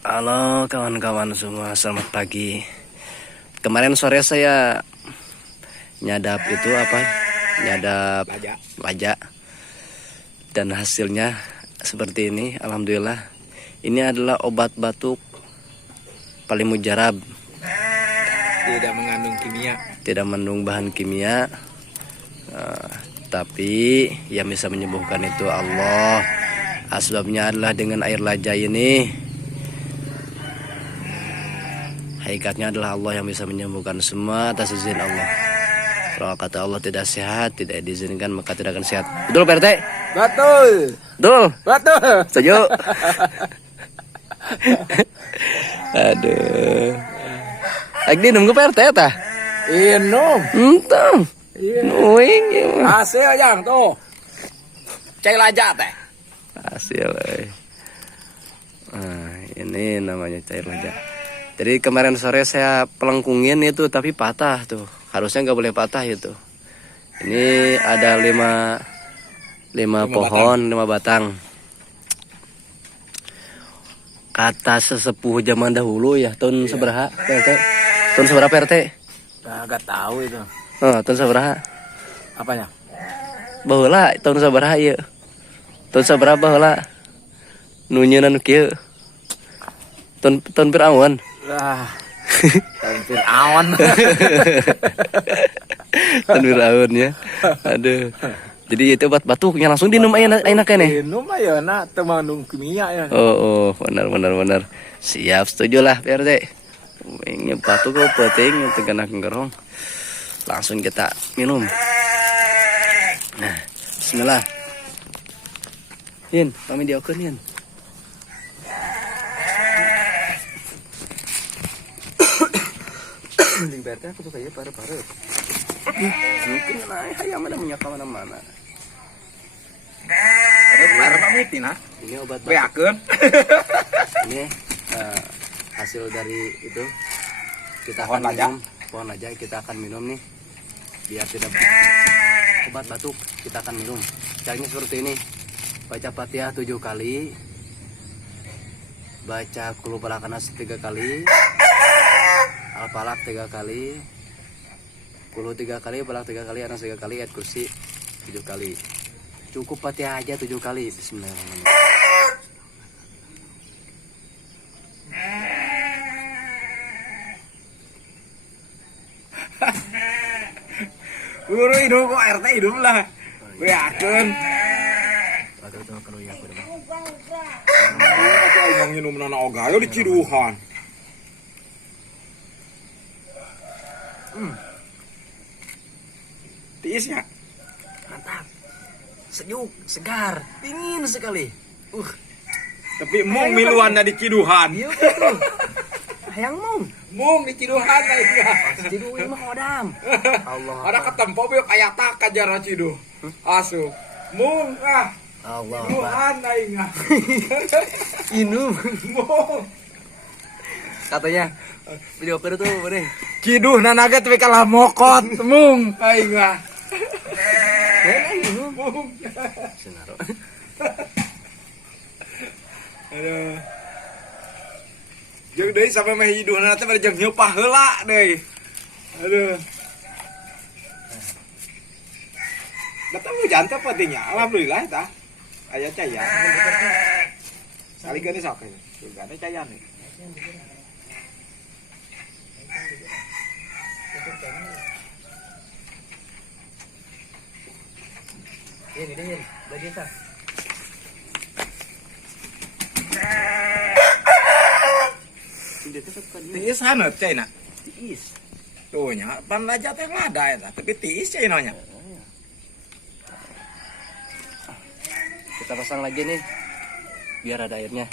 Halo kawan-kawan semua, selamat pagi. Kemarin sore saya nyadap lajak dan hasilnya seperti ini. Alhamdulillah, ini adalah obat batuk paling mujarab, tidak mengandung kimia, tidak mengandung bahan kimia, tapi yang bisa menyembuhkan itu Allah. Asbabnya adalah dengan air lajak ini. Hakikatnya adalah Allah yang bisa menyembuhkan semua atas izin Allah. Kalau kata Allah tidak sehat, tidak diizinkan, maka tidak akan sehat. Betul Pak RT? betul, Betul. betul. Setuju. Aduh. Lagi nunggu Pak RT tah? Inum, Entah. iya. Nuing. Hasil yang tuh, cai lajak teh. Hasil. Nah, ini namanya cair lajak. Jadi kemarin sore saya pelengkungin itu tapi patah tuh. Harusnya nggak boleh patah itu. Ini ada lima pohon, 5 batang. Kata sesepuh zaman dahulu ya, tahun seberapa PRT? Tahun seberapa PRT? Gak tahu itu. Oh, tahun seberapa? Apanya? Baheula tahun seberapa ieu? Tahun seberapa baheula? Nu nyeunan kieu. Tahun Firaun. Lah, hampir awan. Tahun Firaun ya. Aduh. Jadi itu obat batuknya langsung dinum enak nih. Inum aja nak temandung kimia ya. Oh, benar. Siap, setuju lah PRT. Ini batuk kok penting itu kena gerong. Langsung kita minum. Nah, bismillah. Yin, kami diokeun Yin. Di PRT aku tuh kayak pare-pare. Mungkin naik hayam ada minyak mana-mana. Ada pare pamitin ah. Ini obat batuk. Beakeun. Ini hasil dari itu kita Pohon akan lajak. minum. Pohon lajak kita akan minum nih, biar tidak obat batuk kita akan minum. Caranya seperti ini: baca Fatihah 7 kali, baca Qul Huwallahu 3 kali, Al-Falaq 3 kali, Qul 3 kali, Falaq 3 kali, Anas 3 kali, Ayat Kursi 7 kali. Cukup Fatihah aja 7 kali. Bismillahirrahmanirrahim. Guru hidup kok RT hidup lah. Beakeun. Agar cuma kalau ya aku Apa yang minum nana oga yo di Ciduhan. Tiis ya? mantap, sejuk, segar, dingin sekali. Tapi mung miluan di Ciduhan. Iya betul. Hayang mong. Mung di Ciduhan lah ya. Tiduin mah hodam. Allah. Ada ketempo biok kayak tak kajara Ciduh. Asu. Mung ah. Allah. Ciduhan aing ah. Inum. Mung. Katanya video per tuh boleh. Ciduh nanaga tapi kalah mokot. Mung aing ah. Inum. Mung. Senaro. Aduh. Jeung deui sampai meh hiduhna teh bari jeung nyeupah heula deui. Aduh. Datang hujan teh pentingnya. Alhamdulillah tah. Aya cayan. Sekali gini sok ya. Juga ada cayan nih. Ini bagi kita. Tiis haneut cai na. Tiis. Tuh nya pan raja teh lada eta, tapi tiis cai nya. Kita pasang lagi nih biar ada airnya.